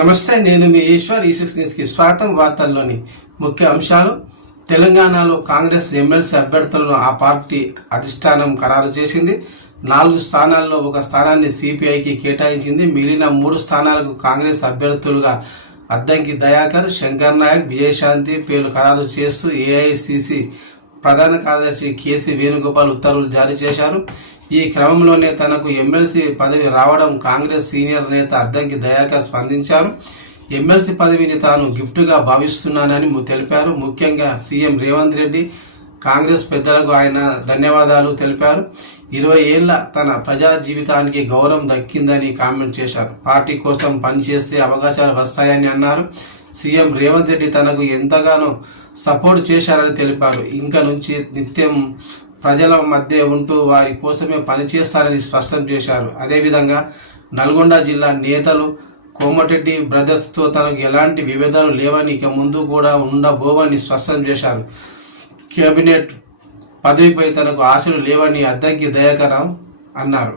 నమస్తే, నేను మీ ఈశ్వర్. ఈ6 న్యూస్కి స్వాగతం. వార్తల్లోని ముఖ్య అంశాలు. తెలంగాణలో కాంగ్రెస్ ఎమ్మెల్సీ అభ్యర్థులను ఆ పార్టీ అధిష్టానం ఖరారు చేసింది. 4 స్థానాల్లో 1 స్థానాన్ని సిపిఐకి కేటాయించింది. మిగిలిన 3 స్థానాలకు కాంగ్రెస్ అభ్యర్థులుగా అద్దంకి దయాకర్, శంకర్ నాయక్, విజయశాంతి పేర్లు ఖరారు చేస్తూ ఏఐసిసి ప్రధాన కార్యదర్శి కేసీ వేణుగోపాల్ ఉత్తర్వులు జారీ చేశారు. ఈ క్రమంలోనే తనకు ఎమ్మెల్సీ పదవి రావడం కాంగ్రెస్ సీనియర్ నేత అద్దంకి దయాకర్ స్పందించారు. ఎమ్మెల్సీ పదవిని తాను గిఫ్ట్గా భావిస్తున్నానని తెలిపారు. ముఖ్యంగా సీఎం రేవంత్ రెడ్డి, కాంగ్రెస్ పెద్దలకు ఆయన ధన్యవాదాలు తెలిపారు. 20 ఏళ్ల తన ప్రజా జీవితానికి గౌరవం దక్కిందని కామెంట్ చేశారు. పార్టీ కోసం పనిచేస్తే అవకాశాలు వస్తాయని అన్నారు. సీఎం రేవంత్ రెడ్డి తనకు ఎంతగానో సపోర్ట్ చేశారని తెలిపారు. ఇంక నుంచి నిత్యం ప్రజల మధ్య ఉంటూ వారి కోసమే పనిచేస్తారని స్పష్టం చేశారు. అదేవిధంగా నల్గొండ జిల్లా నేతలు కోమటిరెడ్డి బ్రదర్స్తో తనకు ఎలాంటి విభేదాలు లేవని, ఇక ముందు కూడా ఉండబోవని స్పష్టం చేశారు. కేబినెట్ పదవిపై తనకు ఆశలు లేవని అద్దంకి దయాకర్ అన్నారు.